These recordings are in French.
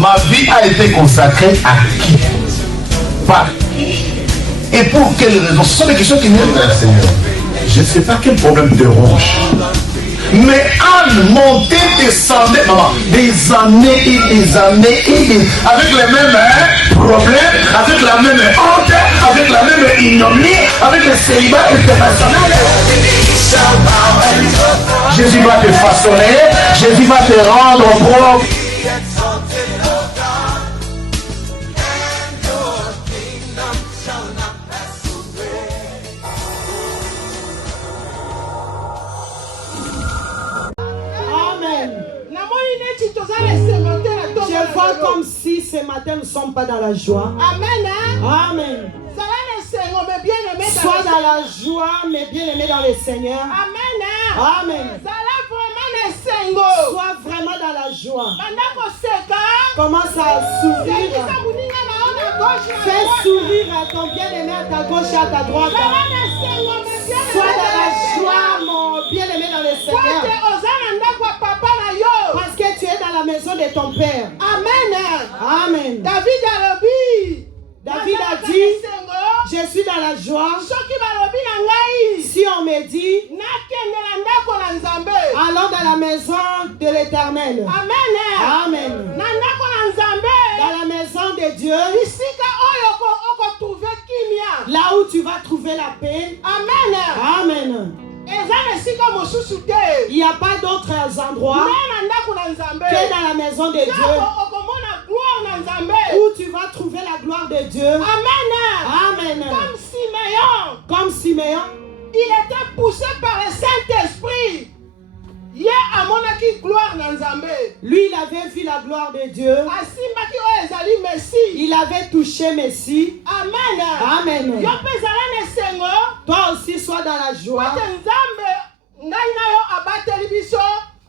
Ma vie a été consacrée à qui? Par qui? Et pour quelles raisons? Ce sont des questions qui viennent vers le Seigneur. Je ne sais pas quel problème te ronge. Mais Anne montait, descendait, maman, des années et des années et des... avec les mêmes problèmes, avec la même honte, avec la même ignominie, avec le célibat international. Jésus va te façonner, Jésus va te rendre propre. Je vois comme si ce matin nous ne sommes pas dans la joie. Amen. Amen. Sois dans la joie, mais bien aimé dans le Seigneur. Amen. Amen. Sois vraiment dans la joie. Commence à sourire. Fais sourire à ton bien-aimé à ta gauche et à ta droite. Sois dans la joie, mon bien-aimé dans le Seigneur. Parce que tu es dans la maison de ton Père. Amen. Amen. David a dit, je suis dans la joie. Si on me dit, allons dans la maison de l'Éternel. Amen. Amen. Dans la maison de Dieu, là où tu vas trouver la paix. Amen. Amen. Il n'y a pas d'autres endroits que dans la maison de Dieu où tu vas trouver la gloire de Dieu. Amen. Amen. Comme Siméon, il était poussé par le Saint-Esprit. Lui, il avait vu la gloire de Dieu. Il avait touché Messie. Amen. Amen. Toi aussi, sois dans la joie.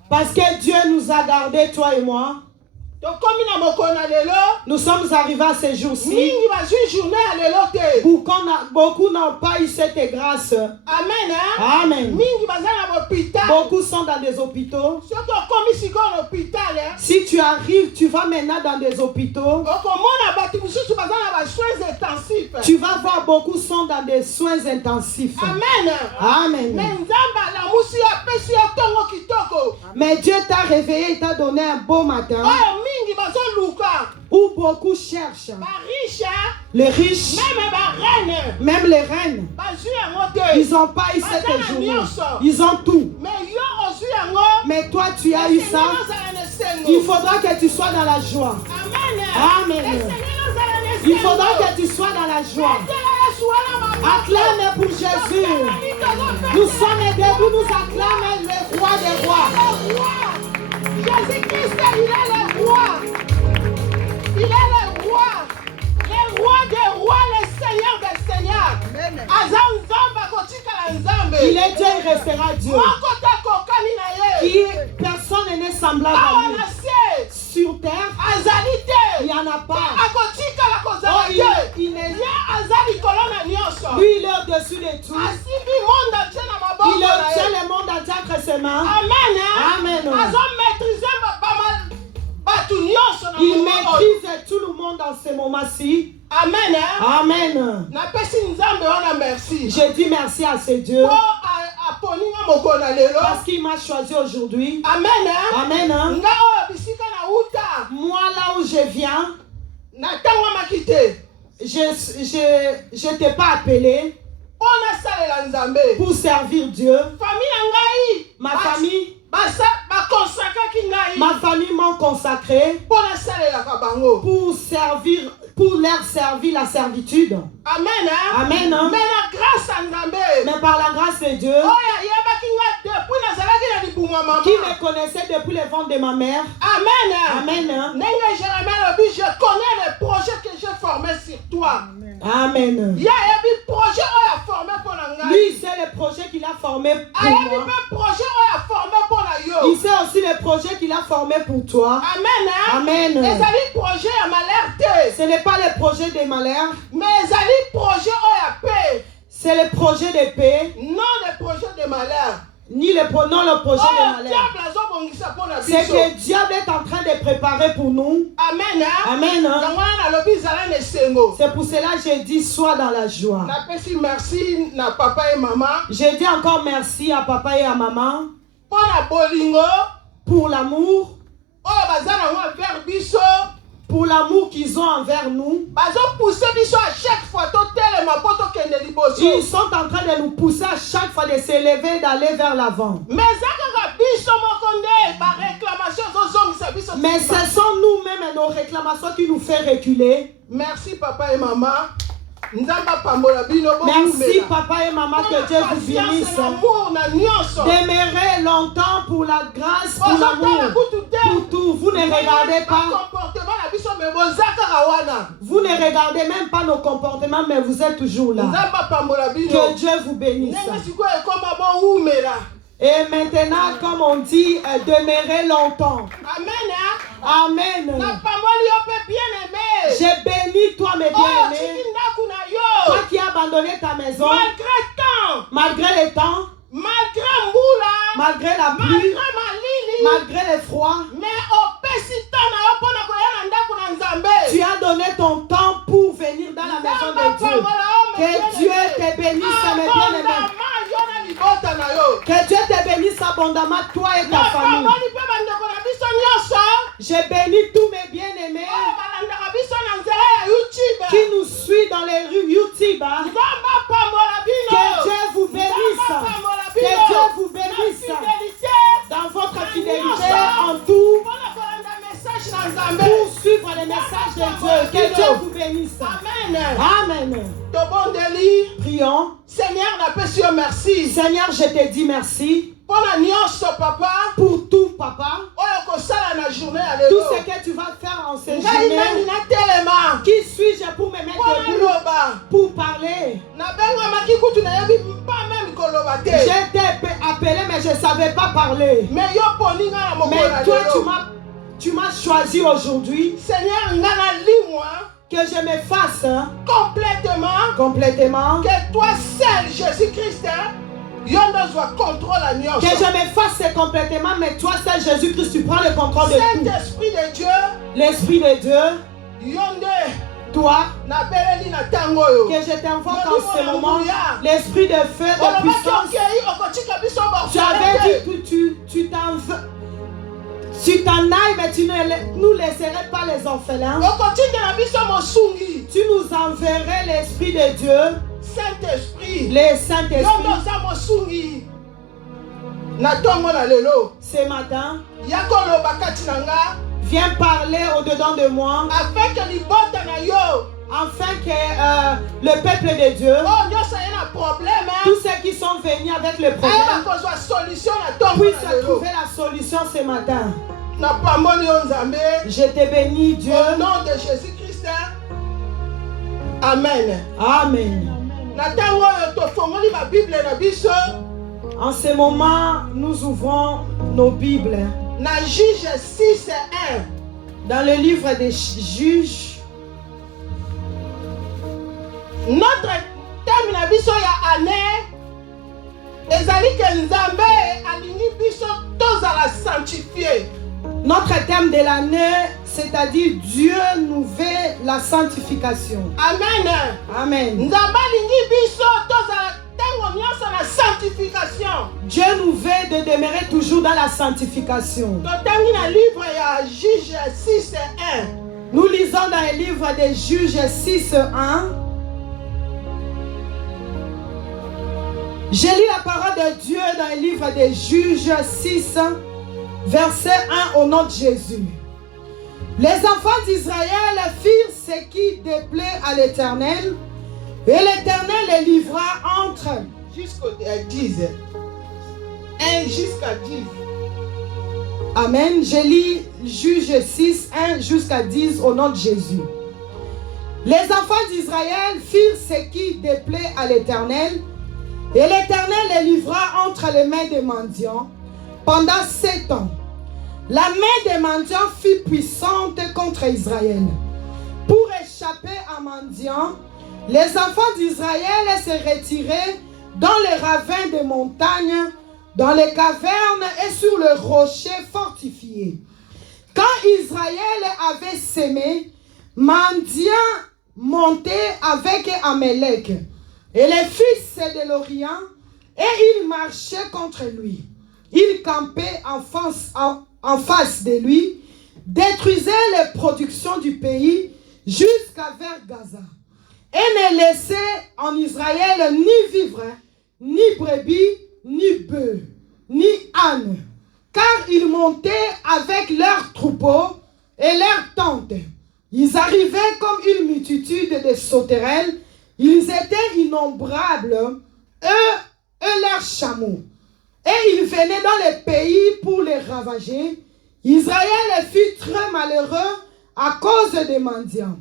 Parce que Dieu nous a gardés, toi et moi. Nous sommes arrivés à ce jour-ci. Beaucoup n'ont pas eu cette grâce. Amen. Amen. Beaucoup sont dans des hôpitaux. Si tu arrives, tu vas maintenant dans des hôpitaux. Tu vas voir beaucoup sont dans des soins intensifs. Amen. Amen. Mais Dieu t'a réveillé et t'a donné un beau matin. Où beaucoup cherchent. Les riches, même les reines, ils n'ont pas eu cette journée. Ils ont tout. Mais toi, tu as eu ça. Il faudra que tu sois dans la joie. Amen. Il faudra que tu sois dans la joie. Acclame pour Jésus. Nous sommes debout, nous acclamons le roi des rois. Jésus-Christ, il est le roi. Il est le roi. Le roi des rois, le Seigneur des seigneurs. Il est Dieu, il restera Dieu. Personne n'est semblable à lui. Sur terre, il n'y en a pas. Lui, il est au-dessus de tout. Il tient le monde entier entre ses mains. Amen. Il maîtrise tout le monde dans ce moment-ci. Amen. Amen. Je dis merci à ce Dieu. Parce qu'il m'a choisi aujourd'hui. Amen. Amen. Moi, là où je viens, je ne t'ai pas appelé pour servir Dieu. Ma famille m'a consacré pour leur servir la servitude. Amen. Amen. Mais par la grâce de Dieu, qui me connaissait depuis le ventre de ma mère. Amen. Je connais les projets que j'ai formés sur toi. Amen. Il y a un projet qui a formé pour la lui, c'est le projet qu'il a formé pour moi. Il sait aussi le projet qu'il a formé pour toi. Amen. Amen. Ce n'est pas le projet de malheur. Mais c'est le projet de paix. Non le projet de malheur. Ni le projet de malheur. c'est que le diable est en train de préparer pour nous. Amen. Amen. C'est pour cela que je dis sois dans la joie. Merci à papa et maman. Je dis encore merci à papa et à maman pour l'amour. Pour l'amour qu'ils ont envers nous. Ils sont en train de nous pousser à chaque fois de s'élever, d'aller vers l'avant. Mais ce sont nous-mêmes et nos réclamations qui nous font reculer. Merci papa et maman. Merci papa et maman, que Dieu vous bénisse. Demeurez longtemps pour la grâce, pour l'amour, pour tout. Vous ne regardez pas. Vous ne regardez même pas nos comportements, mais vous êtes toujours là. Que Dieu vous bénisse. Et maintenant, comme on dit, demeurez longtemps. Amen. Amen. J'ai béni toi, mes bien-aimés. Toi qui as abandonné ta maison. Malgré le temps. Malgré la pluie. Malgré le froid. Tu as donné ton temps pour venir dans la maison de Dieu. Que Dieu te bénisse, mes bien-aimés. Que Dieu te bénisse abondamment, toi et ta famille. J'ai béni tous mes bien-aimés qui nous suivent dans les rues YouTube. Que Dieu vous bénisse. Que Dieu vous bénisse dans votre fidélité en tout. Pour suivre les messages de Dieu. Que Dieu vous bénisse. Amen. Amen. Prions. Seigneur, merci. Seigneur, je te dis merci. Pour tout, papa. Tout ce que tu vas faire en ces journées. Qui suis-je pour me mettre debout pour parler? Je t'ai appelé, mais je ne savais pas parler. Mais toi, tu m'as choisi aujourd'hui. Seigneur, que je me fasse complètement. Que toi seul, Jésus-Christ, que je me fasse complètement, mais toi seul, Jésus-Christ, tu prends le contrôle de tout. Saint-Esprit de Dieu, l'Esprit de Dieu, toi, que je t'invoque en ce moment, l'Esprit de feu, de puissance. Tu avais dit que tu t'en ailles, mais tu ne nous laisserais pas les orphelins. Tu nous enverrais l'Esprit de Dieu. Saint-Esprit. Le Saint-Esprit. Ce matin, viens parler au-dedans de moi. Afin que le peuple de Dieu, tous ceux qui sont venus avec le problème, puissent trouver la solution ce matin. Je te bénis, Dieu. Au nom de Jésus-Christ. Amen. Amen. En ce moment, nous ouvrons nos Bibles. Dans le livre des Juges. Notre thème na biso ya année ezali ke Nzambe alingi biso tozala sanctifié. Notre thème de l'année, c'est-à-dire Dieu nous veut la sanctification. Amen. Amen. Nzambe alingi biso tozala tango nyonso na sanctification. Dieu nous veut de demeurer toujours dans la sanctification. Totangi na livre ya Juge 6:1. Nous lisons dans le livre des Juges 6:1. Je lis la parole de Dieu dans le livre des Juges 6, verset 1 au nom de Jésus. Les enfants d'Israël firent ce qui déplaît à l'Éternel, et l'Éternel les livra entre jusqu'au 10. 1 jusqu'à 10. Amen. Je lis Juges 6, 1 jusqu'à 10 au nom de Jésus. Les enfants d'Israël firent ce qui déplaît à l'Éternel, et l'Éternel les livra entre les mains des mendiants pendant 7 ans. La main des mendiants fut puissante contre Israël. Pour échapper à mendiants, les enfants d'Israël se retiraient dans les ravins des montagnes dans les cavernes et sur le rocher fortifié. Quand Israël avait sémé, Madian montait avec Amalek et les fils de l'Orient, et ils marchaient contre lui. Ils campaient en face de lui, détruisaient les productions du pays jusqu'à vers Gaza, et ne laissaient en Israël ni vivre, ni brebis, ni bœufs, ni ânes, car ils montaient avec leurs troupeaux et leurs tentes. Ils arrivaient comme une multitude de sauterelles, ils étaient innombrables, eux et leurs chameaux. Et ils venaient dans les pays pour les ravager. Israël fut très malheureux à cause des mendiants.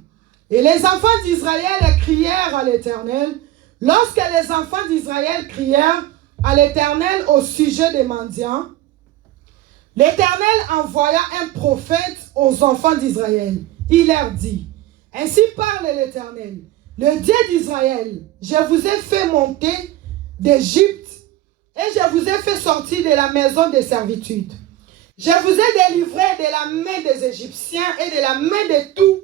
Et les enfants d'Israël crièrent à l'Éternel. Lorsque les enfants d'Israël crièrent à l'Éternel au sujet des mendiants, l'Éternel envoya un prophète aux enfants d'Israël. Il leur dit, ainsi parle l'Éternel, le Dieu d'Israël, je vous ai fait monter d'Égypte et je vous ai fait sortir de la maison de servitude. Je vous ai délivré de la main des Égyptiens et de la main de tous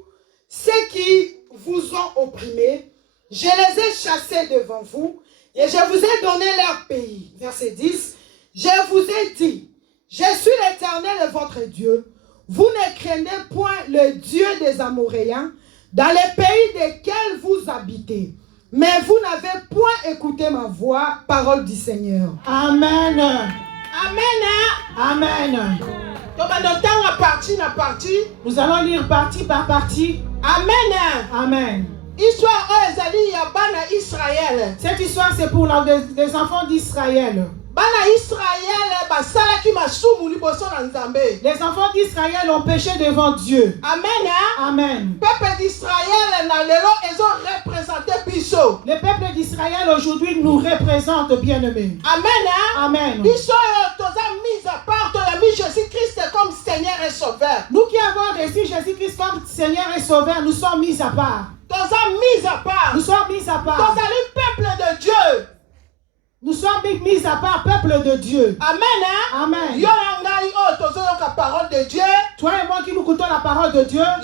ceux qui vous ont opprimés. Je les ai chassés devant vous et je vous ai donné leur pays. Verset 10. Je vous ai dit, je suis l'Éternel votre Dieu. Vous ne craignez point le Dieu des Amoréens dans les pays desquels vous habitez. Mais vous n'avez point écouté ma voix, parole du Seigneur. Amen. Amen. Amen. Donc, notre temps a parti. Nous allons lire partie par partie. Amen. Amen. Histoire Israël. Cette histoire, c'est pour les enfants d'Israël. Les enfants d'Israël ont péché devant Dieu. Amen. Amen. Le peuple d'Israël, ils ont représenté Bisso. Le peuple d'Israël aujourd'hui nous représente, bien-aimés. Amen. Amen. Bisso, mis à part de la vie Jésus-Christ comme Seigneur et Sauveur. Nous qui avons reçu Jésus-Christ comme Seigneur et Sauveur, nous sommes mis à part. Nous sommes mis à part. Nous sommes mis à part. Nous sommes le peuple de Dieu. Nous sommes mis à part, peuple de Dieu. Amen. Hein? Amen. Parole de Dieu. Toi et moi qui nous écoutons la parole de Dieu. Toi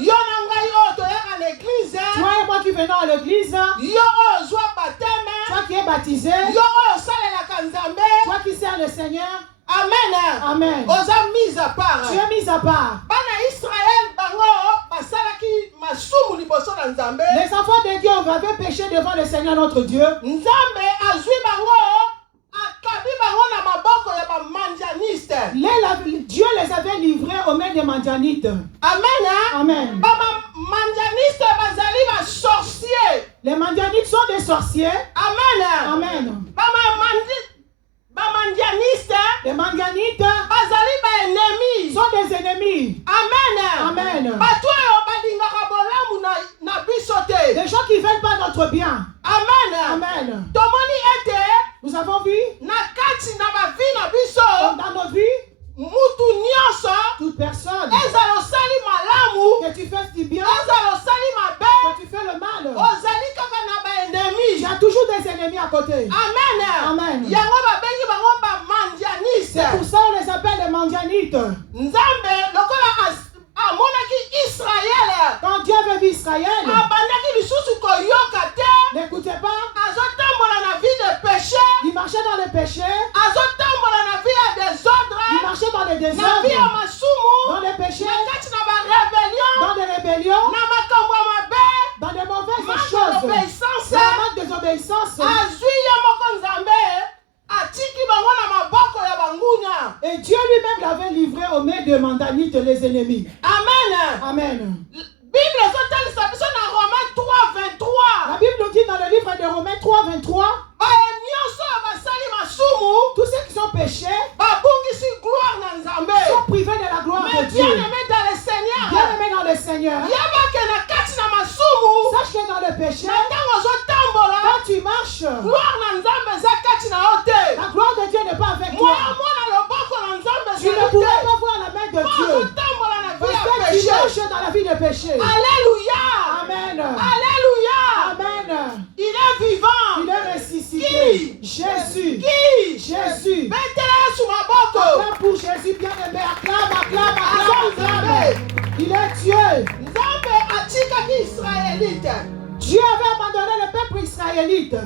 et moi qui venons à l'église. Toi qui es baptisé. Toi qui sers le Seigneur. Amen. Amen. Tu es mis à part. Les enfants de Dieu avaient péché devant le Seigneur notre Dieu. Dieu les avait livrés aux mains des mandianites. Amen. Amen. Les mandianites sont des sorciers. Amen. Amen. Les mandianites sont des ennemis. Amen. Amen. Des gens qui ne veulent pas notre bien. Amen. Amen. Nous avons vu dans nos vies toute personne que tu fasses du bien, que tu fais le mal, tu as toujours des ennemis à côté. Amen. Amen. C'est pour ça qu'on les appelle les mandianites. Quand Dieu avait vu Israël, n'écoutez pas, il marchait dans le péché, il marchait dans les désordres, dans les péchés, dans des rébellions, dans des mauvaises choses, dans la désobéissance. Et Dieu lui-même l'avait livré aux mains de mandanites, les ennemis. Amen. Amen. La Bible nous dit dans le livre de Romains 3, 23, tous ceux qui sont péchés sont privés de la gloire de Dieu. Bien-aimés dans le Seigneur, sache que dans le péché, quand tu marches, la gloire de Dieu n'est pas avec toi. Tu ne pourras pas voir la main de Dieu. Parce que tu marches dans la vie de péché. Alléluia. Amen. Alléluia. Amen. Il est vivant. Il est ressuscité. Jésus. Jésus. Dieu avait abandonné le peuple israélite.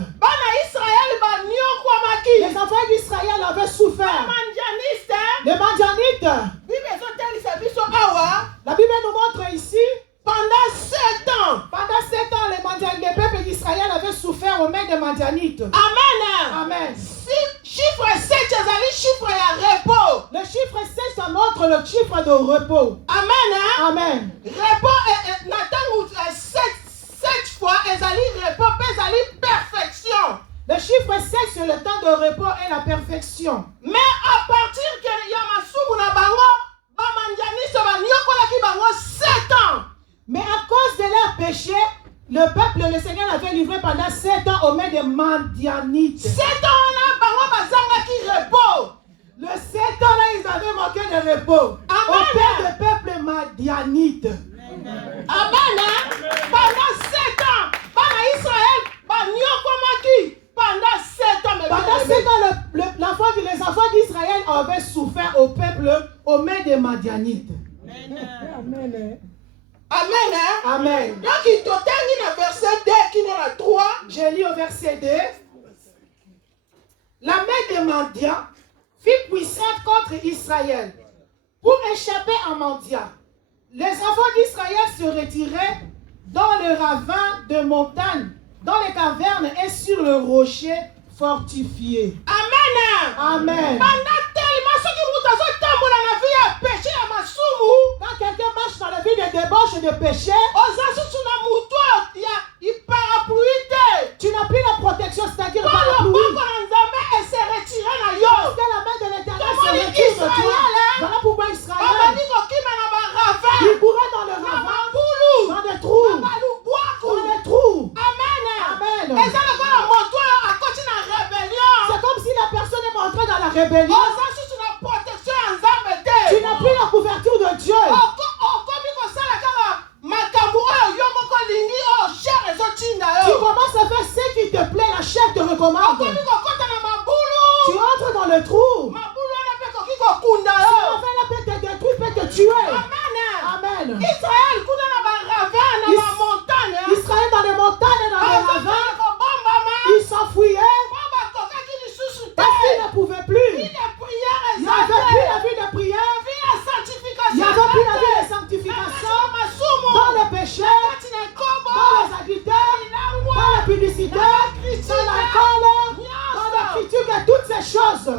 Les enfants d'Israël avaient souffert. Les Madianites. La Bible nous montre ici. Pendant 7 ans, les peuples d'Israël avaient souffert aux mains des Madianites. Amen. Amen. Chiffre 7, c'est le chiffre de repos. Le chiffre 7, ça montre le chiffre de repos. Amen. Amen. Repos, n'attends 7 fois, repos, perfection. Le chiffre 7, c'est le temps de repos et la perfection. Mais à partir que Yamasumu na bango, Bamandianis banyokolaki bango 7 ans. Mais à cause de leur péché, le peuple, le Seigneur l'avait livré pendant 7 ans aux mains des Madianites. 7 ans, repos. Le 7 ans là, ils avaient manqué de repos. Amen. Au père du peuple Madianite. Amen. Pendant 7 ans, pendant Israël, pendant 7 ans. Pendant 7 ans, les enfants d'Israël avaient souffert au peuple aux mains des Madianites. Amen. Amen. Amen. Donc, il totalise le verset 2 qui est dans 3. Je lis au verset 2. La main des Madians fut puissante contre Israël. Pour échapper à Mandia, les enfants d'Israël se retiraient dans le ravin de montagne, dans les cavernes et sur le rocher fortifié. Amen. Amen. Pendant tellement ce qui vous a dans la vie à péché à Masumu. Quand quelqu'un marche dans la vie de débauche et de péché, tu n'as plus la protection, c'est-à-dire parce que la main de l'Éternel se retire de toi. Voilà pourquoi Israël, il courait dans le ravin, dans des trous. Dans les trous. Amen. Amen. C'est comme si la personne est entrée dans la rébellion. Tu n'as plus la couverture de Dieu. Tu commences à faire ce qui te plaît, la chair te recommande. Tu entres dans le trou. Si la fin peut te détruire, peut te tuer. Amen. Israël dans les montagnes et dans les ravins, il s'enfuyait parce qu'il ne pouvait plus. Il n'y avait plus la vie de prière. Il n'y avait plus la vie de sanctification. Dans le péché, dans les adultères, dans la publicité, dans l'alcool, dans la critique et toutes ces choses.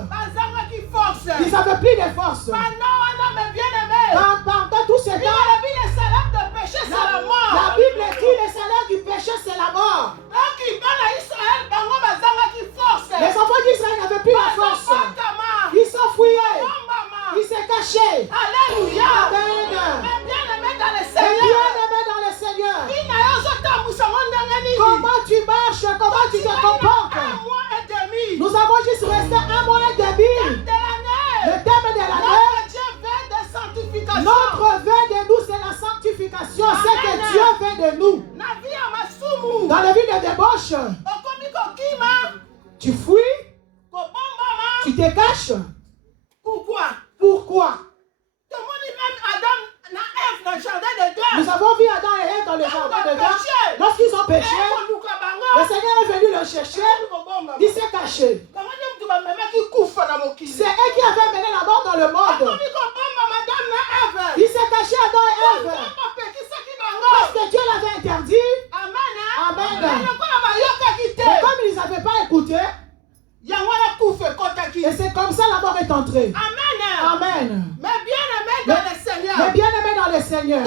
Ils n'avaient plus de force. Pendant tous ces temps, la Bible dit le salaire du péché c'est la mort. Les enfants d'Israël n'avaient plus la force. Ils s'enfuyaient. Ils se cachaient. Alléluia. Amen. Mais bien-aimé dans le Et Seigneur. bien-aimé dans le Seigneur. Comment tu marches? Comment tu te comportes? Nous avons juste resté 1 mois et demi. Le thème de l'année. Notre vœu de nous, c'est la sanctification. C'est que Dieu veut de nous. Dans la vie de débauche, tu fuis, tu te caches. Pourquoi? Nous avons vu Adam et Ève dans le jardin de Dieu. Lorsqu'ils ont péché, le Seigneur est venu le chercher. Il s'est caché. C'est eux qui avaient mené la mort dans le monde. Il s'est caché Adam et Ève. Parce que Dieu l'avait interdit. Amen. Mais comme ils n'avaient pas écouté, et c'est comme ça la mort est entrée. Amen. Mais bien-aimé dans le Seigneur. Mais bien-aimé dans le Seigneur.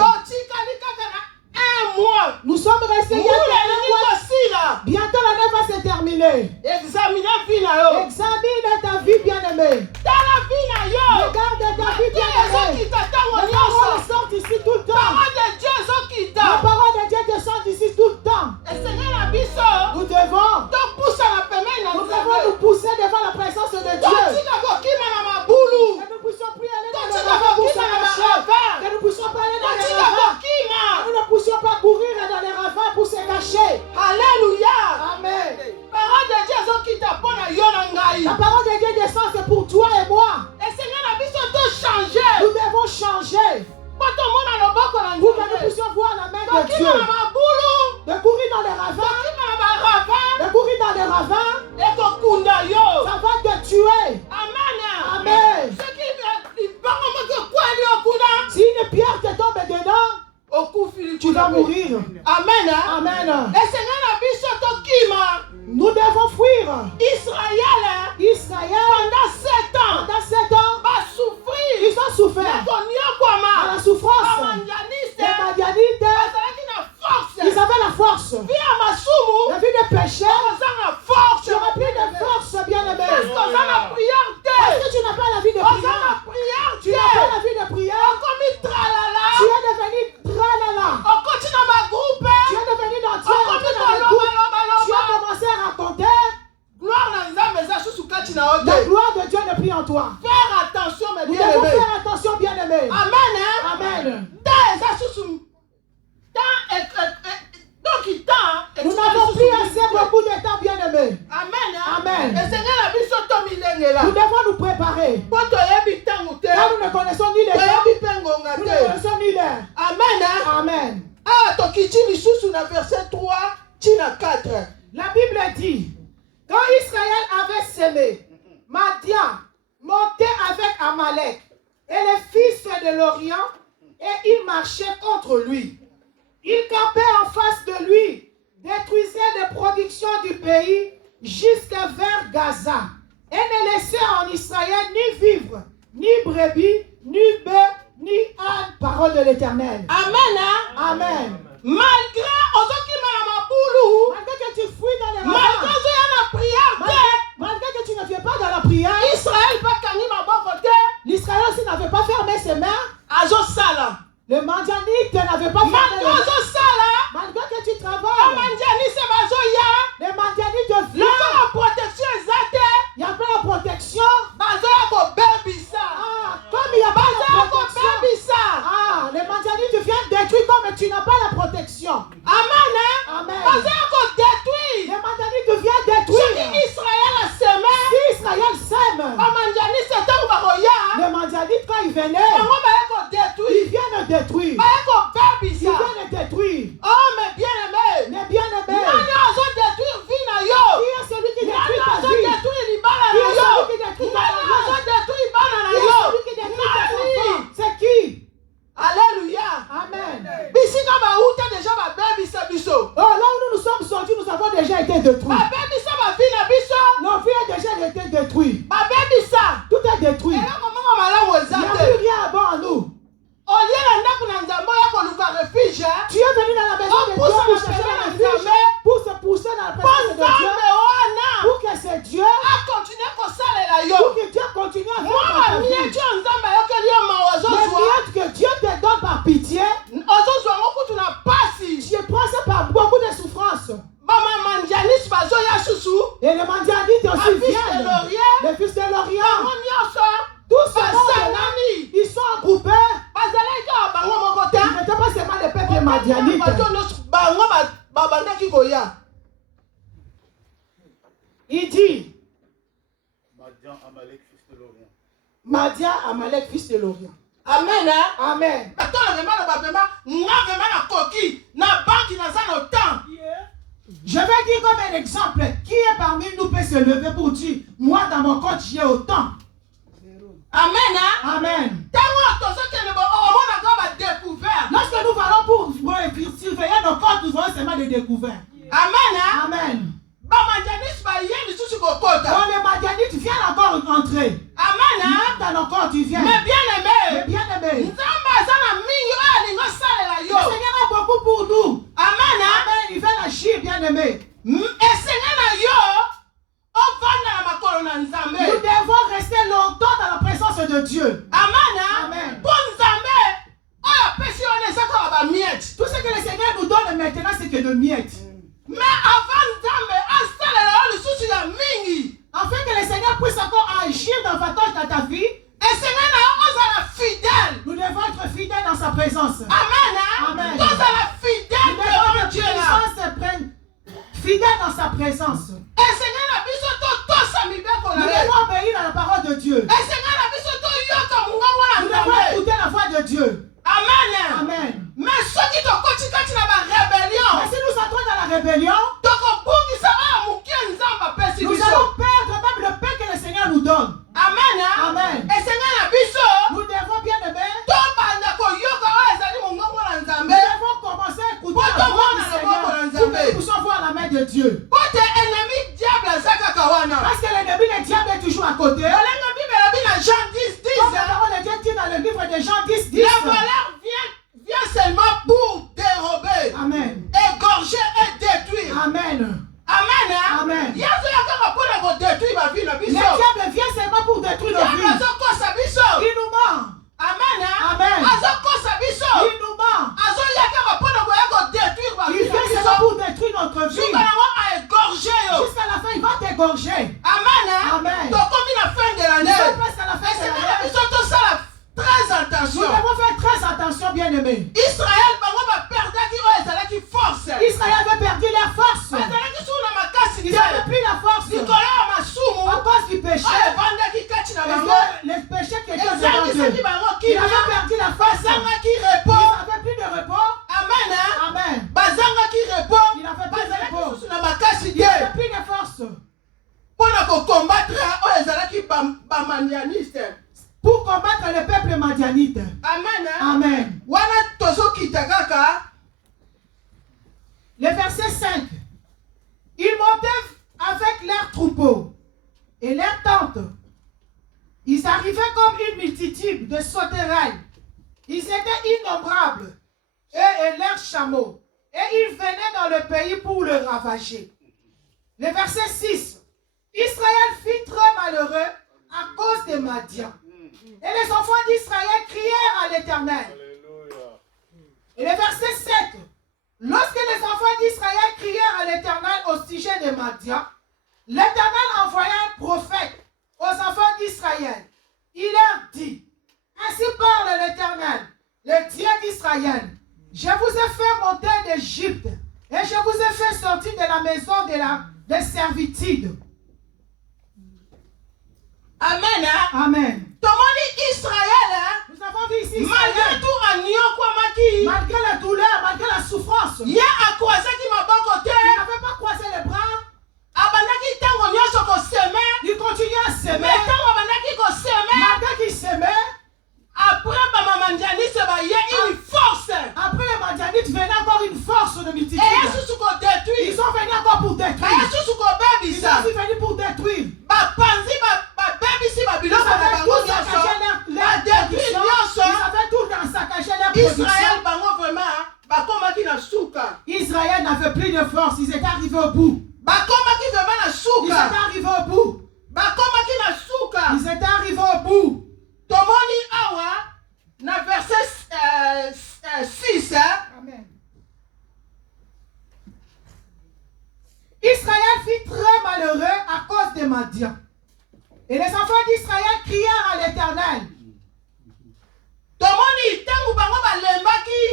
Nous sommes restés il y a 1 mois. Bientôt l'année va se terminer. Examine ta vie bien-aimée. Regarde ta vie bien-aimée. La parole sort ici tout le temps. La parole de Dieu descend ici tout le temps. Nous devons nous pousser devant la présence de Dieu. Que nous puissions plus aller dans le ravin pour se cacher. Que nous puissions pas aller dans les ravins. Que nous ne puissions pas courir dans les ravins pour se cacher. Alléluia. Amen. La parole de Dieu descend, c'est pour toi et moi. Nous devons changer. Pour que nous puissions voir la main de Dieu. Amen. Amen. Et Seigneur la biso tokima. Nous devons fuir. Israël. Pendant 7 ans. Pendant 7 ans. Va souffrir. Ils ont souffert. À la souffrance. Les Madianites. Ils avaient la force. La vie de péché. Tu n'auras plus de force, bien-aimé. Parce que tu n'as pas la vie de prière. Tu n'as pas la vie de prière. Tu es devenu tralala. Tu es devenu dans Dieu. Tu as commencé à raconter. La gloire de Dieu n'est plus en toi. Faire attention, mes Nous bien-aimés. devons faire attention, bien-aimés. Amen. Amen. Nous n'avons plus assez beaucoup de temps, bien-aimés. Amen. Amen. Nous devons nous préparer. Car nous ne connaissons ni les temps, nous ne connaissons ni l'heure. Amen. Amen. Ah, Tokiti Lisusu na verset 3, Tina 4. La Bible dit, quand Israël avait semé, Madian montait avec Amalek et les fils de l'Orient, et ils marchaient contre lui. Ils campaient en face de lui, détruisaient les productions du pays jusqu'à vers Gaza, et ne laissaient en Israël ni vivre, ni brebis, ni bœufs, ni âne, parole de l'Éternel. Amen. Amen. Malgré que tu fouilles dans les malgré que tu ne viens pas dans la prière, l'Israël aussi n'avait pas fermé ses mains. Le Madianite n'avait pas fermé les mains. Malgré que tu travailles, les Madianites viennent. Il y a pas la protection. Comme il n'y a pas la protection. Les Madianites viennent détruire comme tu n'as pas la protection. Amen. Les Madianites viennent détruire. Si Israël sème, les Madianites quand ils venaient, ils viennent détruire. Ils viennent détruire. Oh, mes bien-aimés. Mais bien-aimés, Qui est celui qui détruit ta vie? Qui est celui qui détruit ta vie? C'est qui? Alléluia. Amen. Oh, là où nous sommes sortis, nous avons déjà été détruits. Nos vies ont déjà été détruites. Tout est détruit. Il n'y a plus rien à bord en nous. Tu es venu dans la maison de Dieu pour chercher un refuge, pour se pousser dans la présence de Dieu, pour que ce Dieu, pour que Dieu continue à faire ta vie. Les miettes que Dieu te donne par pitié, tu prends ça par beaucoup de souffrance. Et les Madianites aussi viennent. Les fils de l'Orient. Tous ces gens-là, ils sont regroupés. Ils n'étaient pas seulement les peuples madianites. Il dit Madian, Amalek, fils de l'Orient. Amen. Amen. Je vais dire comme un exemple, qui est parmi nous peut se lever pour dire, moi dans mon compte j'ai autant. Amen. Amen. Lorsque nous allons pour surveiller nos comptes, nous aurons seulement des découvertes. Amen. Amen. Quand les Madianites viennent encore entrer. Amen. Même dans nos comptes, ils viennent. Mais bien-aimés. Mais bien-aimés. Le Seigneur a beaucoup pour nous. Amen. Amen. Il veut agir, bien-aimés. Et Seigneur, nous devons rester longtemps dans la présence de Dieu. Amen. Amen. Tout ce que le Seigneur nous donne maintenant, c'est que de miettes. Mais avant afin que le Seigneur puisse encore agir davantage dans ta vie, nous devons être fidèles dans sa présence. Amen. Amen. Nous devons Dieu fidèles dans sa présence. Nous devons obéir à la parole de Dieu. Nous devons écouter la voix de Dieu. Amen. Amen. Mais ceux qui te continuent quand tu n'as pas Mais rébellion, si nous entrons dans la rébellion, nous allons perdre même le pain que le Seigneur nous donne. Amen. Amen. Et Seigneur, nous devons bien aimer. nous Nous devons commencer à écouter la voix de Dieu. Parce que l'ennemi du diable est toujours à côté. Comme la parole de Dieu dit dans le livre de Jean 10, 10. La valeur vient seulement pour dérober, Amen. égorger et détruire. Amen. Amen. Amen. Le diable vient seulement pour détruire nos vies. Il nous ment. Amen. Amen. Il nous ment. Il vient seulement pour détruire notre vie. Jusqu'à la fin, il va t'égorger. Amen. Amen. Donc, comme il a fin de l'année, Nous devons faire très attention, bien-aimés. Israël avait perdu la force. Ils n'avaient plus la force à cause du péché. Les péchés qui étaient devant eux. Ils avaient perdu la force. Ils n'avaient plus de repos. Amen. Amen. Ils n'avaient plus de repos. Ils n'avaient plus de force. Pour combattre le peuple madianite. Amen. Amen. Le verset 5. Ils montaient avec leurs troupeaux et leurs tentes. Ils arrivaient comme une multitude de sauterelles. Ils étaient innombrables, eux et leurs chameaux. Et ils venaient dans le pays pour le ravager. Le verset 6. Israël fut très malheureux à cause des Madians. Et les enfants d'Israël crièrent à l'Éternel. Et le verset 7. Lorsque les enfants d'Israël crièrent à l'Éternel au sujet des Madians, l'Éternel envoya un prophète aux enfants d'Israël. Il leur dit, ainsi parle l'Éternel, le Dieu d'Israël. Je vous ai fait monter d'Égypte et je vous ai fait sortir de la maison de servitude. Amen. Amen. Israël, nous avons vu ici malgré tout, malgré la douleur, malgré la souffrance, il n'avait pas croisé les bras. Il continuait à s'aimer. Malgré qu'il s'aimait, après les Madianites venaient encore une force de multitude. Ils sont venus encore pour détruire. Ils sont venus pour détruire. Ils avaient tout saccagé leur production. Israël n'avait plus de force. Ils étaient arrivés au bout. Ils étaient arrivés au bout. Ils étaient arrivés au bout. Tomoni awa na verset 6. Amen. Israël fut très malheureux à cause des Madians. Et les enfants d'Israël crièrent à l'Éternel. Tomoni tangu bango balembaki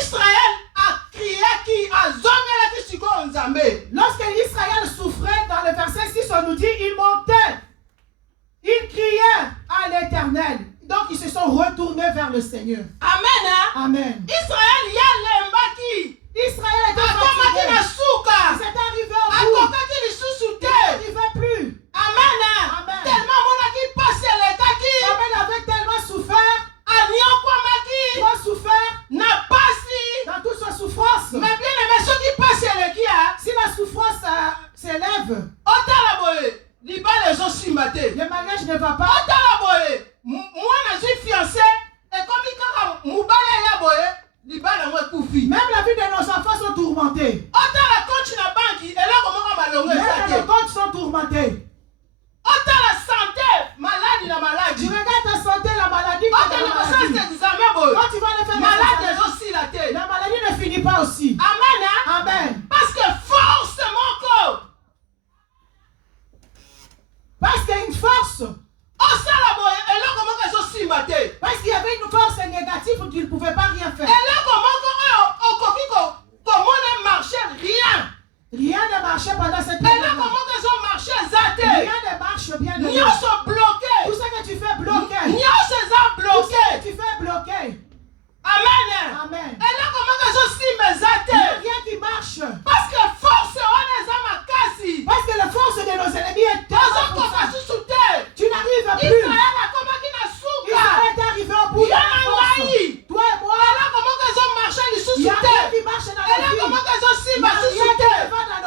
Israël a crié qui a zongela ki siko nzambe. Lorsque Israël souffrait, dans le verset 6, on nous dit, ils montaient. Ils criaient à l'Éternel. Donc ils se sont retournés vers le Seigneur. Amen. Amen. Israël ya lembaki. Israël était fatigué. Ils étaient arrivés au bout. Ils n'arrivaient plus. Amen. Amen. Tellement mon qui passe l'état qui. Comme elle avait tellement souffert. Trop souffert. N'a pas si. Dans toute sa souffrance. Mais bien aimé ceux qui passent le qui a. Si la souffrance s'élève. Le mariage ne va pas. Moi je suis fiancé et comme il même la vie de nos enfants sont tourmentés. Même nos comptes sont tourmentés. Tu regardes ta santé, la maladie. Quand tu vas le faire, la maladie ne finit pas aussi. Amen. Amen. Parce que force mon corps. Parce qu'il y a une force. Parce qu'il y avait une force négative où tu ne pouvais pas rien faire. Rien ne marchait pendant cette période. Rien ne marche bien. Tout ce que tu fais bloqué. Tout ce que tu fais bloqué. Amen. Amen. Il n'y a rien qui marche. Parce que la force de nos ennemis est tellement puissante. Tu n'arrives plus. Israël est arrivé au bout de la force. Toi et moi. Il y a rien qui marche dans la vie. Il y a rien qui va dans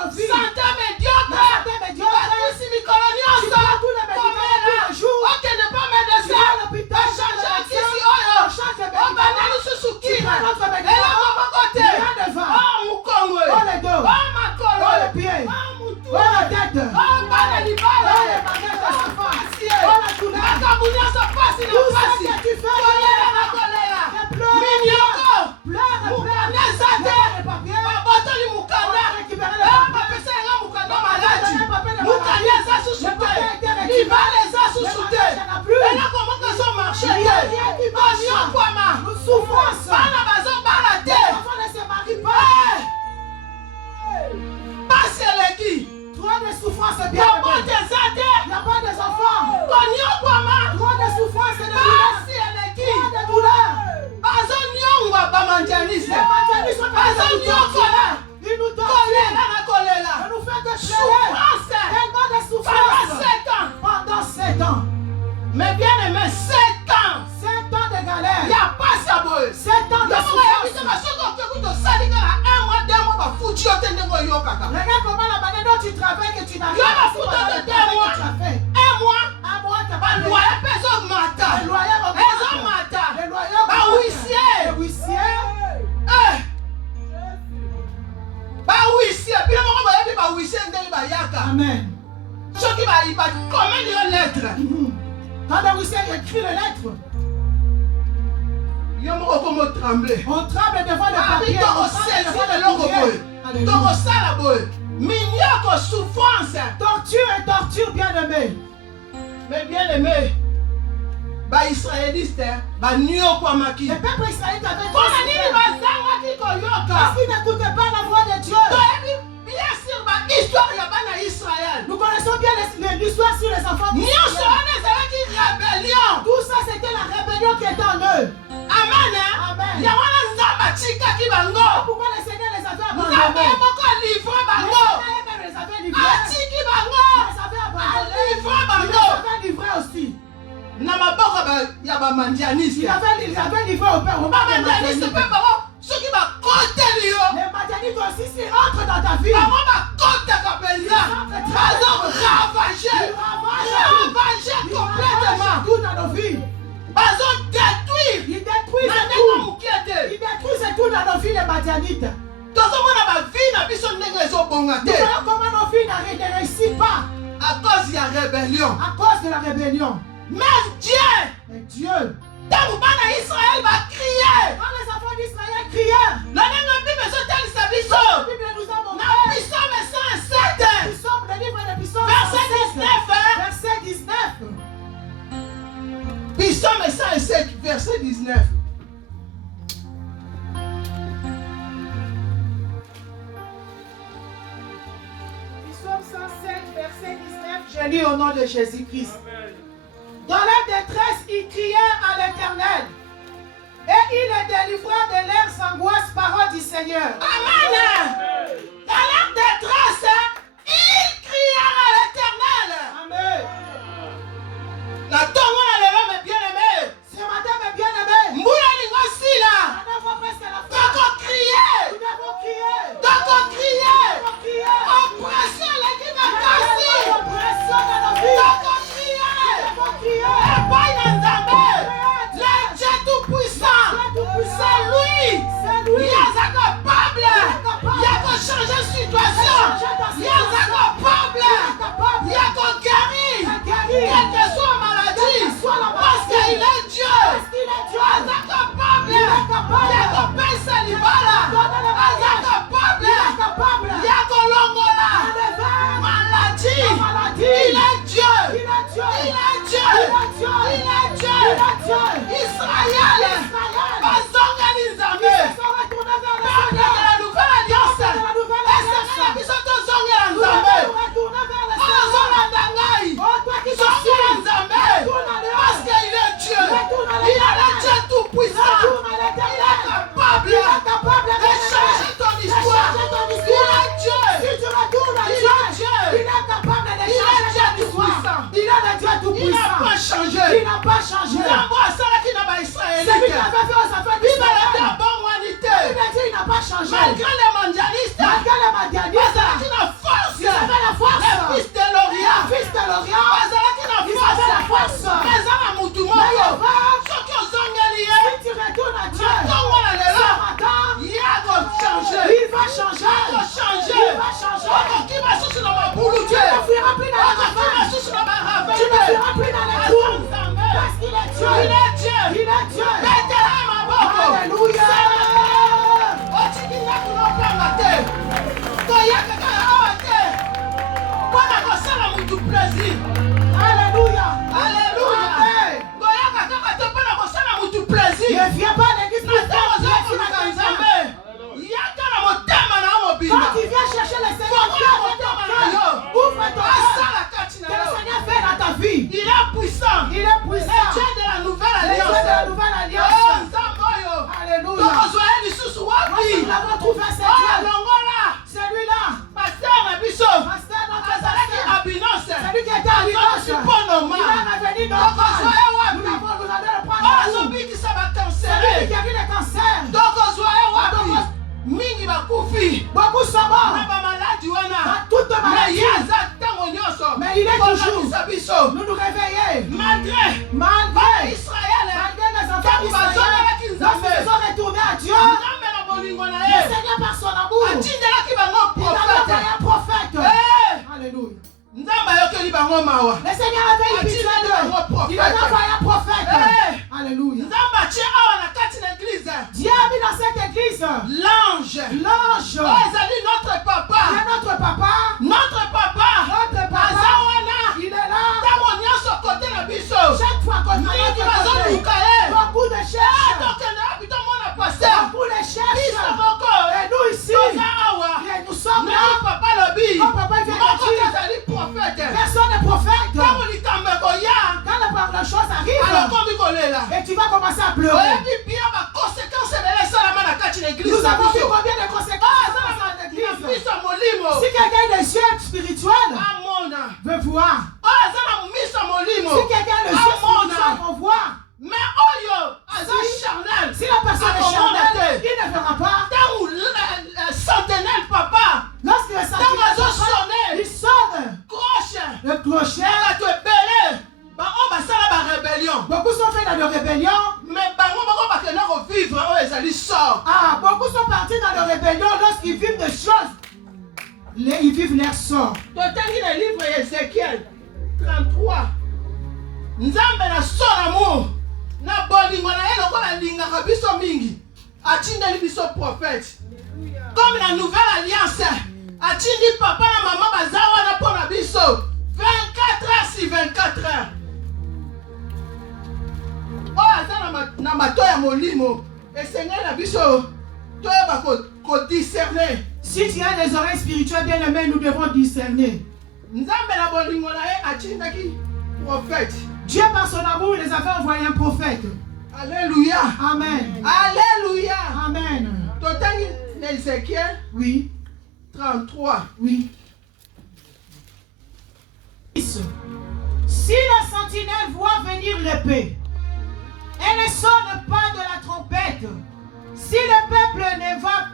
Mais bien aimé, 7 ans. 7 ans de galère. Il n'y a pas ça, boy. 7 ans de souffrance. Regarde comment la manière dont tu travailles que tu n'arrives pas à faire. 1 mois. Le loyer personne mata. Le loyer mata. Le loyer huissier. Le huissier. Amen. Ceux qui va comment lire lettre. Quand le huissier écrit les lettres, on tremble devant le papier. Torture, bien aimé. Mais bien aimé, Israéliste, le peuple israélite avait parce qu'il n'écoutait pas la voix de Dieu. Nous connaissons bien l'histoire sur les enfants d'Israël. Tout ça, c'était la rébellion qui était en eux. Amen. Amen. Pourquoi le Seigneur les avait abandonnés? Le Seigneur les avait livrés. Il les avait livrés aussi. Il avait livré au père. Les Madianites aussi, s'ils entrent dans ta vie, ils ravagent complètement tout dans nos vies. Ils détruisent tout dans nos vies, les Madianites. Nous voyons comment nos vies ne réussissent pas à cause de la rébellion. Même Dieu, quand les enfants d'Israël criaient, la Bible nous a montré le livre de Psaume, verset 19. Psaume 107, verset 19. Psaume 107, verset 19, je lis au nom de Jésus-Christ. Dans leur détresse, ils criaient à l'Éternel. Et il les délivra de leurs angoisses, parole du Seigneur. Amen. Dans leur détresse, ils crièrent à l'Éternel. Amen. La tombe mes bien-aimés. Ce matin, mes bien-aimés. Moula aussi là. On a presque la fin. Donc on criait. Nous devons crier. Donc on criait. Oppression, l'équipe a cassé. Oppression dans nos vies. Donc on criait. Nous devons crier. Et pas dans Zambé. Le Dieu tout-puissant. C'est lui. Il est capable. Il a qu'à changer de situation. Il est capable. Il a qu'à guérir. Quelle que soit la maladie. Parce qu'il est Dieu. Il est capable. Il a qu'à payer sa libala. Il est capable. Il a qu'à longola. Maladie. Il est Dieu. Il est Dieu. Israël. Il n'a pas changé. Celui qui avait fait aux affaires d'Israël. Il n'a pas changé. Malgré les mondialistes. Il avait la force. Le fils de Lorient. Il avait la force. Si tu retournes à Dieu, il va changer. Tu ne fuiras plus dans la ravage. Tu ne fuiras plus dans les tours. Parce qu'il est Dieu. Il est Dieu. Alléluia. plaisir. Alléluia. Alléluia. Ne viens pas à l'église pour faire plaisir à quelqu'un. Quand tu viens chercher le Seigneur, ouvre ton cœur. Que le Seigneur fait dans ta vie. Il est puissant. Il est puissant. Le Dieu de la nouvelle Le Dieu alliance. de la nouvelle alliance. Alléluia. Nous l'avons trouvé à cette celui-là. Pasteur Pasteur, notre pasteur. Celui qui était à Binoche. Il est revenu dans le monde. Nous avons le prendre. Celui qui a vu le cancer. Beaucoup sont morts. Dans toute maladie. Mais il est toujours. Nous nous réveiller. Malgré les enfants d'Israël. Lorsqu'ils sont retournés à Dieu. Le Seigneur par son amour. Il a envoyé un prophète. Alléluia. Le Seigneur avait une pitié d'eux. Il a envoyé un prophète. Alléluia. Dieu a mis dans cette église l'ange. L'ange. Notre papa. Il est notre papa. Notre papa. Notre papa. Il est là. Chaque fois qu'on a beaucoup de cherches. Beaucoup de cherches. Et nous ici. Et nous sommes là. Quand papa vient de dire, personne n'est prophète. Quand la chose arrive, et tu vas commencer à pleurer. Nous avons vu combien de conséquences dans l'église. Si quelqu'un a des yeux spirituels veut voir. Si quelqu'un a des yeux spirituels veut voir. Si la personne est charnelle, il ne verra pas. Lorsque le centenaire sonne, il sonne. Le clocher. Beaucoup sont faits dans la rébellion. Beaucoup sont partis dans la rébellion lorsqu'ils vivent des choses. Ils vivent leur sort. Le livre Ézéchiel 33. Nzambe na son amour. Na bolingo na ye lokola lingaka biso mingi. Atindeli biso prophète. Comme la nouvelle alliance. Atindi papa na maman bazawa na pona biso. 24 heures sur 24 heures. Na matoya molimo. Et Seigneur na biso. Toyeba ko discerner. Si tu as des oreilles spirituelles bien aimées, nous devons discerner. Nzambe na bolingo na ye atindaki prophète. Dieu par son amour les avait envoyé un prophète. Alléluia. Amen. Alléluia. Amen. Totangi Ézéchiel. Oui. 33. Oui. Si la sentinelle voit venir l'épée et ne sonne pas de la trompette, si le peuple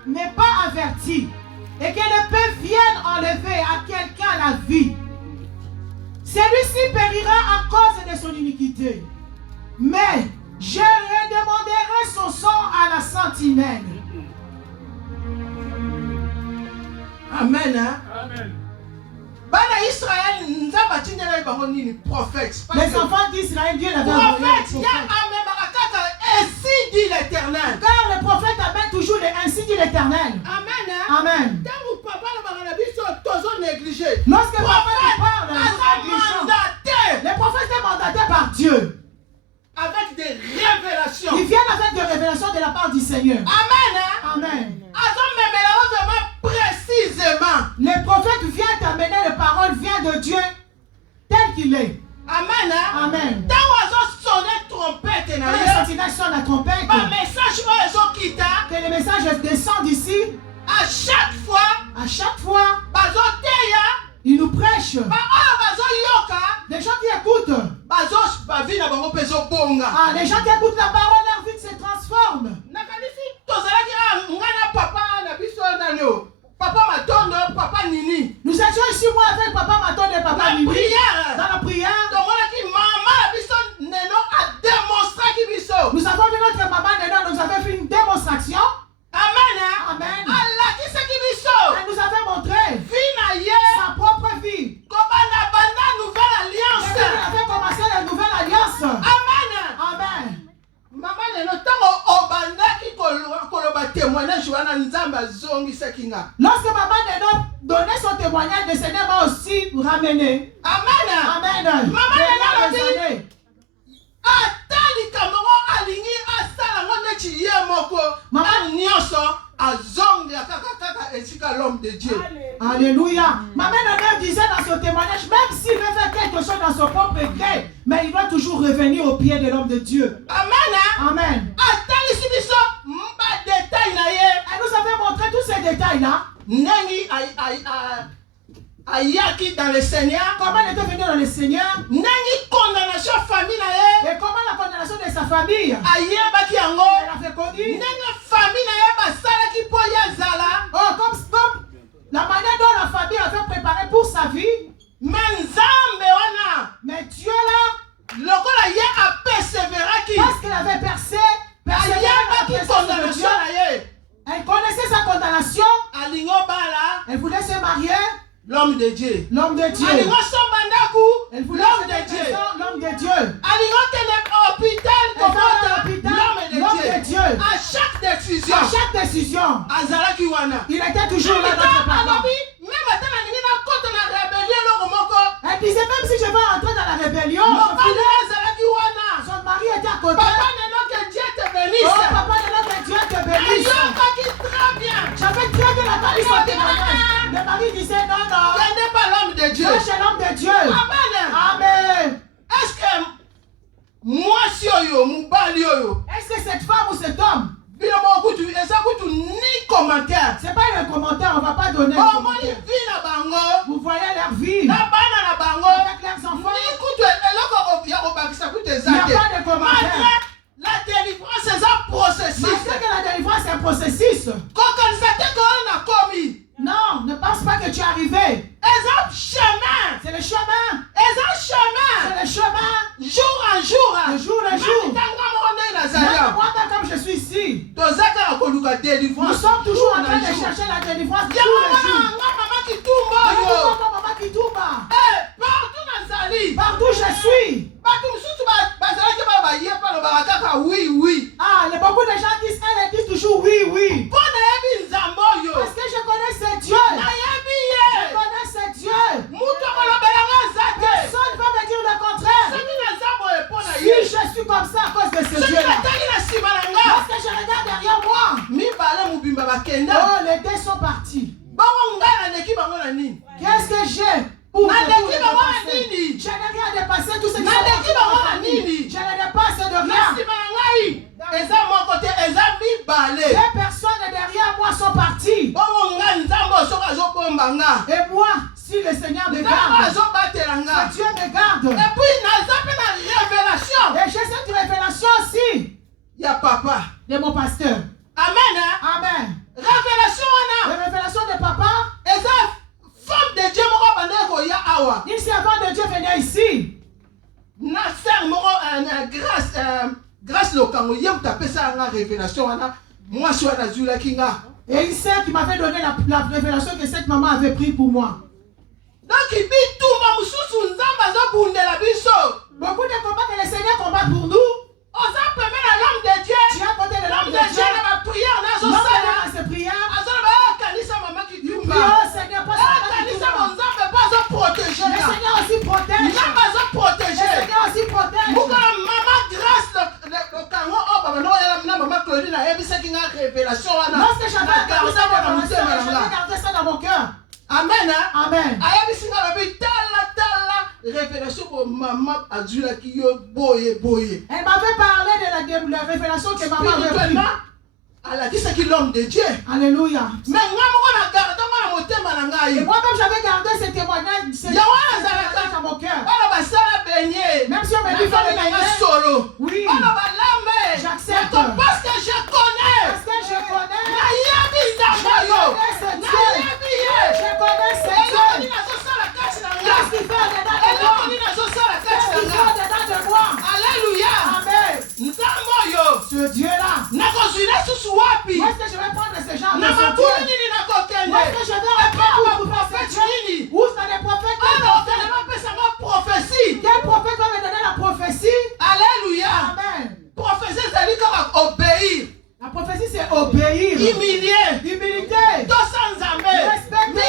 n'est pas averti et que l'épée vienne enlever à quelqu'un la vie, celui-ci périra à cause de son iniquité. Mais je redemanderai son sang à la sentinelle. Amen. Hein? Amen. Les enfants d'Israël, Dieu l'avait envoyé. Ainsi dit l'Éternel. Car le prophète amène toujours les ainsi dit l'Éternel. Amen. Hein? Amen. Lorsque le prophète parle, les prophètes sont mandatés par Dieu. Avec des révélations. Ils viennent avec des révélations de la part du Seigneur. Amen. Hein? Amen. Précisément. Les prophètes viennent t'amener les paroles, viennent de Dieu tel qu'il est. Amen. Hein? Amen. Quand les sentinelles sonnent la trompette, que les messages descendent ici, à chaque fois, ils nous prêchent. Les gens qui écoutent, les gens qui écoutent la parole, leur vie se transforme. Nous étions ici, moi, avec Papa Matondo et Papa Nini. Dans la prière, nous avons vu notre maman Neno, nous avons fait une démonstration. Amen. Amen. Elle nous avait montré sa propre vie. Nouvelle alliance. Elle avait commencé la nouvelle alliance. Amen. Amen. Maman Neno donnait son témoignage, le Seigneur m'a aussi ramené. Amen. Amen. Maman Neno dit, atali kamoro alingi asala ngone chiye moko. Maman nyoso azonge kaka esika l'homme de Dieu. Alléluia. Maman Neno disait dans son témoignage, même s'il veut faire quelque chose dans son propre gré, mais il doit toujours revenir au pied de l'homme de Dieu. Amen. Amen. Atali sibiso mba détail na ye. Elle nous avait montré tous ces détails là. Nengi ayaki dans le Seigneur. Comment elle était venue dans le Seigneur? Nengi condamnation famille na ye. Et comment la condamnation de sa famille? Ayebaki yango. Elle a fait connu. Nengi famille na ye basala ki po ya zala. Oh, comme la manière dont la famille a fait préparer pour sa vie. Mais Nzambe wana. Mais Dieu là. Lokola ye a persévéré qui. Parce qu'elle avait persévéré condamnation na ye. Elle connaissait sa condamnation. Elle voulait se marier. L'homme de Dieu. L'homme de Dieu. Elle voulait l'homme de Dieu. L'homme de Dieu. L'homme de Dieu. À chaque décision. À chaque décision. Il était toujours là dans ses parents. Elle disait même si je vais entrer dans la rébellion. Son mari était à côté. Papa que Dieu te bénisse. Oh, papa que Dieu te bénisse. J'avais très bien entendu son témoignage. Le mari disait non. Ce n'est pas l'homme de Dieu. C'est l'homme de Dieu. Amen. Amen. Est-ce que moi si est-ce que cette femme ou cet homme? Ni commentaire. C'est pas un commentaire, on va pas donner un commentaire. Vous voyez leur vie. Avec leurs enfants. Il n'y a pas de commentaire. La délivrance c'est un processus. Parce que la délivrance c'est un processus. Non, ne pense pas que tu es arrivé. C'est le chemin. C'est le chemin. Jour en jour. De jour en jour. Même moi, comme je suis ici, nous sommes toujours en train de chercher la délivrance tous les jours. Maman qui tombe. Partout je suis. Ah, il y a beaucoup de gens qui disent toujours oui. Parce que je connais ce Dieu. Je connais ce Dieu. Personne ne va me dire le contraire. Si je suis comme ça à cause de ce Dieu-là. Parce que je regarde derrière moi. Oh, les deux sont partis. Qu'est-ce que j'ai pour je n'ai rien à dépasser tout ce qui je ne dépasse de rien. Les personnes derrière moi sont parties. Et moi, si le Seigneur me garde, si Dieu me garde, et j'ai cette révélation aussi. Il y a papa de mon pasteur. Amen. Amen. La révélation de papa. Femme de Dieu, il servant de Dieu venait ici. Grâce lokango yem tapé ça en révélation moi je suis à la kinga. Et une sœur qui m'avait donné la révélation que cette maman avait pris pour moi. Donc il dit tout ma mususu nzamba zo bundela biso. Beaucoup de combats que le Seigneur combat pour nous. On s'en permet l'homme de Dieu. Tu as côté de l'homme de Dieu dans ma prière là zo sala cette prière. Azoba kanisa maman qui dit oh Seigneur pas ça kanisa mon nzamba pas zo protéger. Le Seigneur aussi protège. Nzamba zo protéger. Le Seigneur aussi protège. Maman grâce le kango oh baba no ya maman Claudine a ébi cette révélation là. Lorsque j'avais gardé ça dans mon cœur. Amen. Amen. Ayebi singa la bi tala révélation pour maman adula qui yo boye. Elle m'avait parlé de la révélation que maman avait pris. Elle a dit c'est qui l'homme de Dieu. Alléluia. Mais moi-même j'avais gardé ce témoignage dans mon cœur. Même si on me dit faire le baigner. Oui. J'accepte. Parce que je connais. Je connais ce Dieu. Je connais ce Dieu. Qu'est-ce qu'il fait dedans de moi? Alléluia. Amen. Ce Dieu-là. Où est-ce que je vais prendre ce genre de Dieu? Où est-ce que je vais apprendre pour faire ce Dieu? Où sont les prophètes? Quel prophète va me donner la prophétie? Alléluia. Amen. Prophétie, c'est comme obéir. La prophétie, c'est obéir. Humilité. Respecter.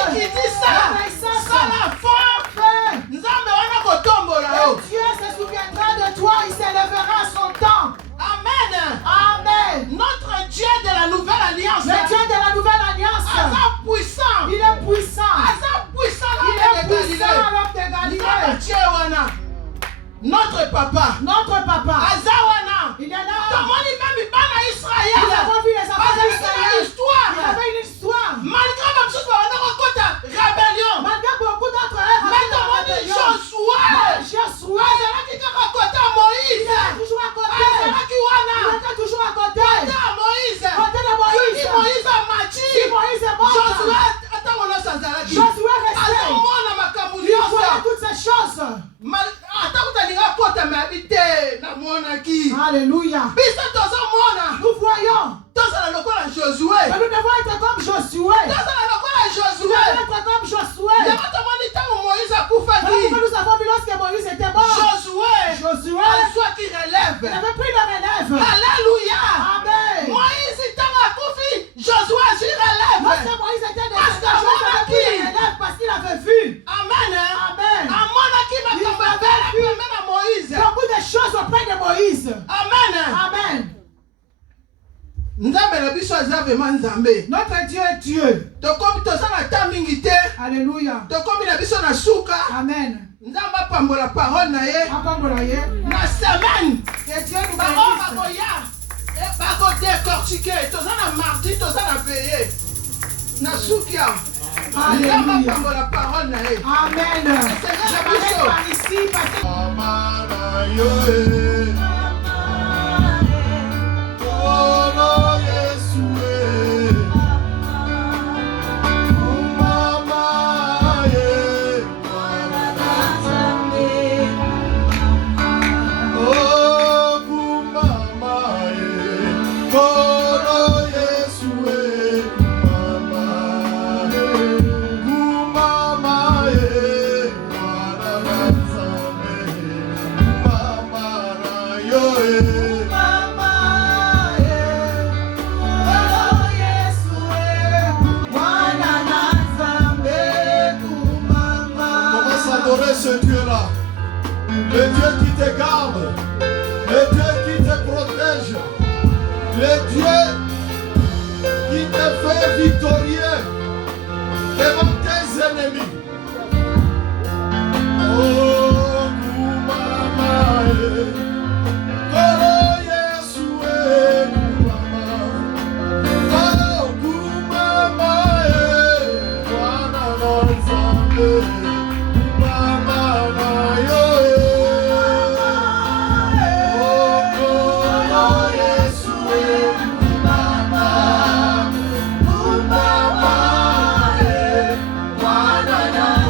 papa. Notre papa. Azawana. Il est là. Tomoni même bana Israël. Nous avons vu les enfants d'Israël. Histoire. Il y avait une histoire. Malgré ma chose, on a rencontré rébellion. Malgré beaucoup d'entre eux. Mais tomoni Josué. Josué. Azalaki kaka côté Moïse. Il est toujours à côté. Azalaki wana. Il était toujours à côté. Côté à Moïse. Côté de Moïse. Si Moïse a mati. Si Moïse est mort. Josué atangola Azalaki. Josué restait. Azomona makambo Il voyait nyonso. toutes ces choses. Atakutalika kota me habite na monaki. Alléluia. Biso tozomona. Nous voyons. Tozala lokola Josué. Que nous devons être comme Josué. Tozala lokola Nous Josué. devons être comme Josué. Yango tomoni ntango Moïse Voilà akufaki. pourquoi nous avons vu lorsque Moïse était mort. Josué azwaki Il relève. avait pris le relève. Alléluia. Amen. Moïse ntango akufi Josué azwi relève. Lorsque Moïse était Parce décédé, que Josué avait pris le relève parce qu'il avait vu. Amen. Amen. Amonaki makambo ya mbele pembeni na Moïse. Beaucoup de choses auprès de Moïse. Amen. Amen. Nzambe na biso aza vraiment Nzambe. Notre Dieu est Dieu. Tokomi toza na temps mingi te. Alléluia. Tokomi na biso na suka. Amen. Nzambe apambola parole na ye. Apambola. Na semaine. Que Dieu nous Bango bénisse. bakoya. Bako décortiquer. Toza na mardi, toza na veillé. Na sukia. Nzambe Alléluia. apambola parole na ye. Amen. Je m'arrête par ici parce que ce Dieu-là, le Dieu qui te garde, le Dieu qui te protège, le Dieu qui te fait victorieux devant tes ennemis. Oh, Kumama, oh, Yeshua, Kumama, oh, Kumama, Wana Nzambe. Na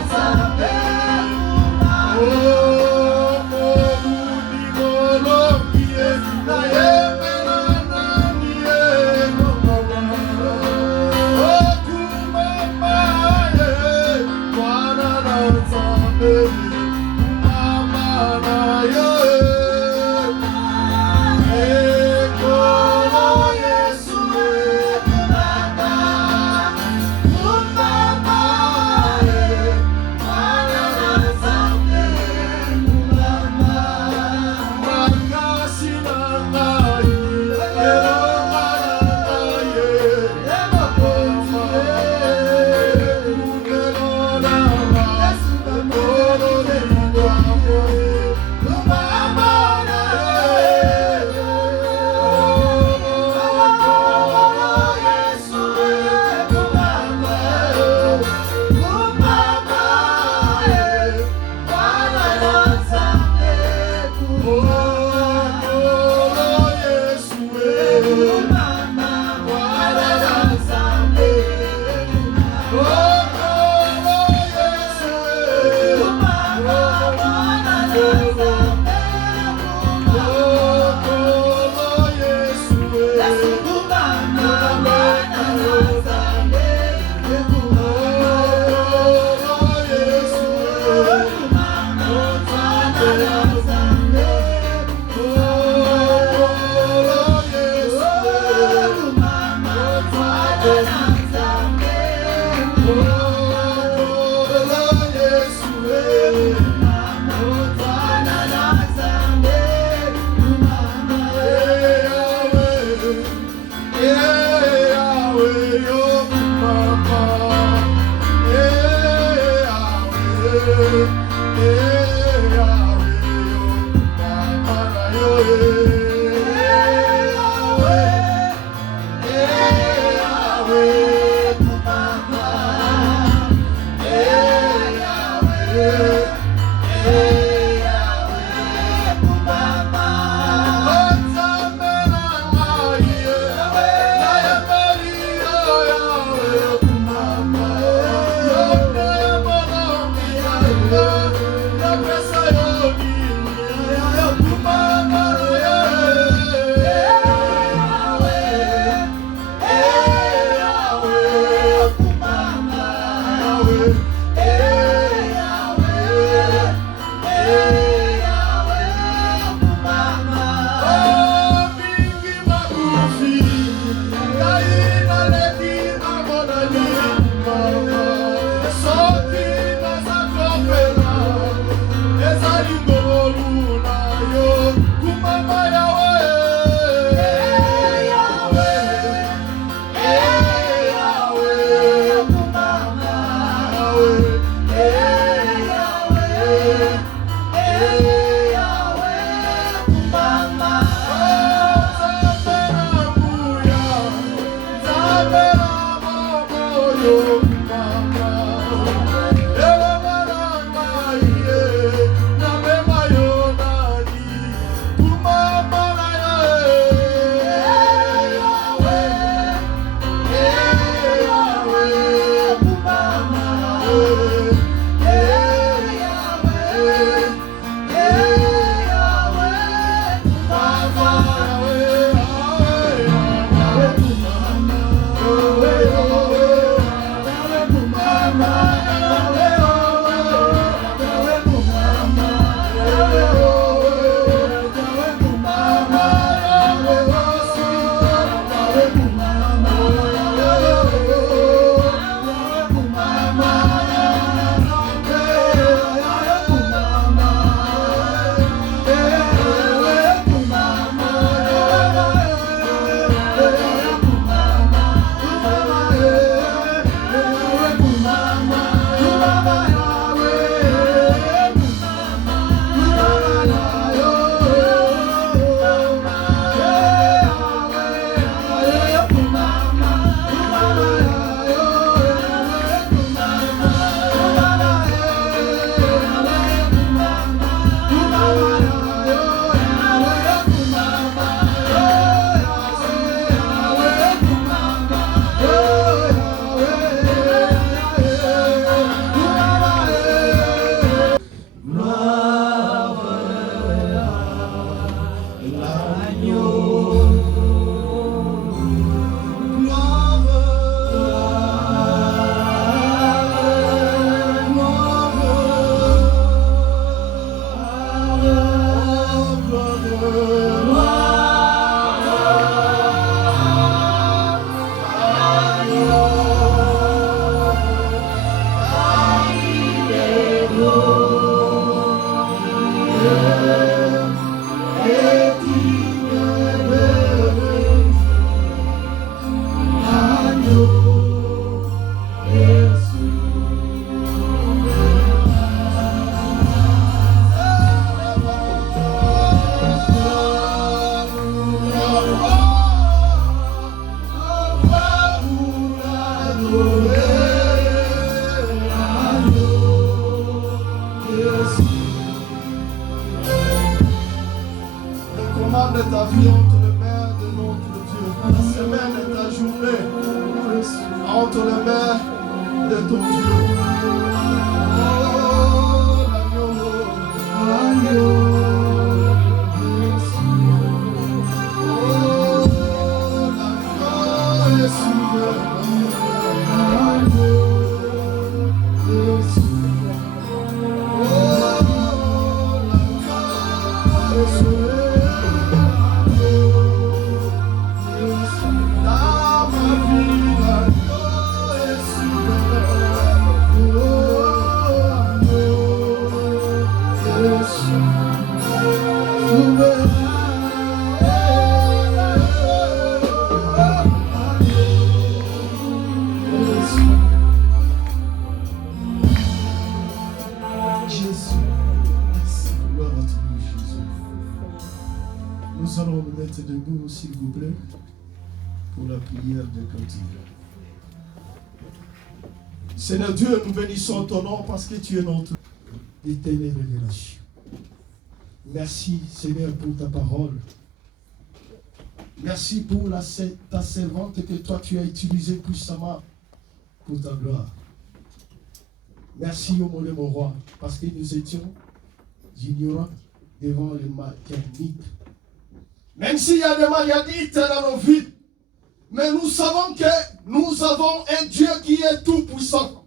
Nous allons nous mettre debout, s'il vous plaît, pour la prière de cantique. Seigneur Dieu, nous bénissons ton nom parce que tu es notre éternelle révélation. Merci, Seigneur, pour ta parole. Merci pour ta servante que toi tu as utilisée puissamment pour ta gloire. Merci, ô mon roi, parce que nous étions ignorants devant les Madianites. Même s'il y a des Madianites dans nos vies, mais nous savons que nous avons un Dieu qui est tout puissant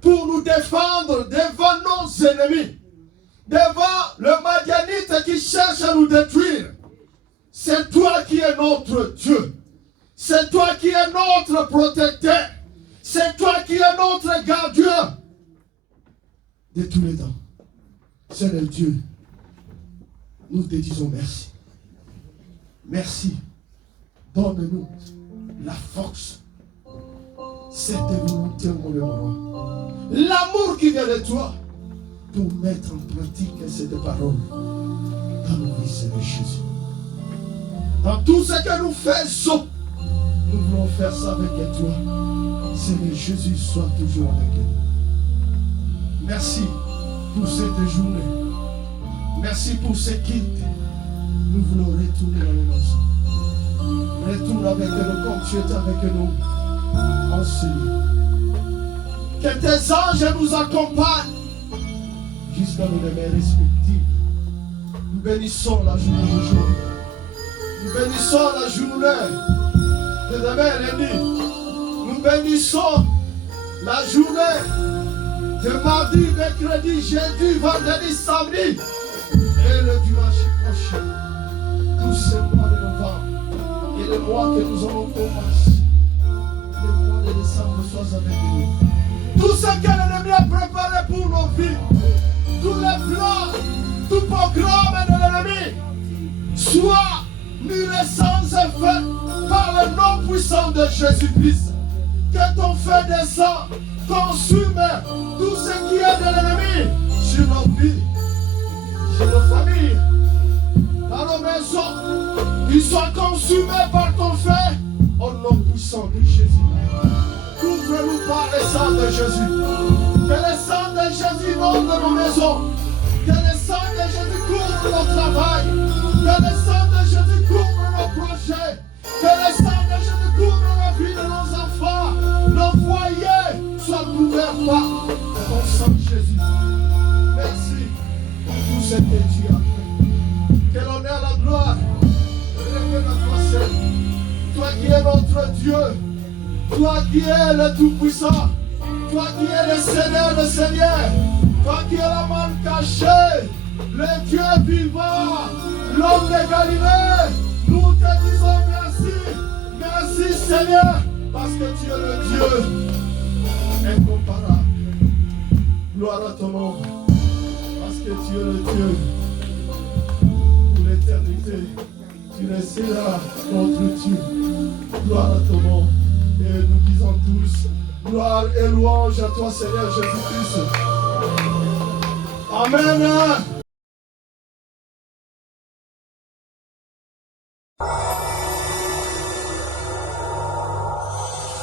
pour nous défendre devant nos ennemis, devant le Madianite qui cherche à nous détruire. C'est toi qui es notre Dieu. C'est toi qui es notre protecteur. C'est toi qui es notre gardien de tous les temps. Seigneur Dieu, nous te disons merci. Merci. Donne-nous la force, cette volonté, mon roi. L'amour qui vient de toi pour mettre en pratique cette parole dans nos vies, Seigneur Jésus. Dans tout ce que nous faisons, nous voulons faire ça avec toi. Seigneur Jésus, sois toujours avec nous. Merci pour cette journée. Merci pour ce culte. Nous voulons retourner dans nos maisons. Retourne avec nous comme tu es avec nous. Enseigne. Que tes anges nous accompagnent jusqu'à nos demeures respectives. Nous bénissons la journée d'aujourd'hui. Nous bénissons la journée de demain lundi. Nous bénissons la journée de mardi, mercredi, jeudi, vendredi, samedi et le dimanche prochain. Tous ces mois de novembre et les mois que nous allons commencer, les mois de décembre, sois avec nous. Tout ce que l'ennemi a préparé pour nos vies, tous les plans, tout programme de l'ennemi, soit nul et sans effet par le nom puissant de Jésus-Christ. Que ton feu descend, consume tout ce qui est de l'ennemi sur nos vies, sur nos familles, dans nos maisons, qu'ils soient consumés par ton feu au nom puissant de Jésus. Couvre-nous par le sang de Jésus. Que le sang de Jésus inonde nos maisons. Que le sang de Jésus couvre nos travail. Que le sang de Jésus couvre nos projets. Que le sang de Jésus couvre la vie de nos enfants. Nos foyers soient couverts par ton sang Jésus. Merci pour tout ce que tu as fait. Que l'honneur, la gloire revienne à toi seul. Toi qui es notre Dieu. Toi qui es le Tout-Puissant. Toi qui es le Seigneur des Seigneurs. Toi qui es la manne cachée. Le Dieu vivant. L'homme de Galilée. Nous te disons merci. Merci Seigneur. Parce que tu es le Dieu incomparable. Gloire à ton nom. Parce que tu es le Dieu pour l'éternité. Tu resteras notre Dieu. Gloire à ton nom. Et nous disons tous, gloire et louange à toi Seigneur Jésus-Christ. Amen.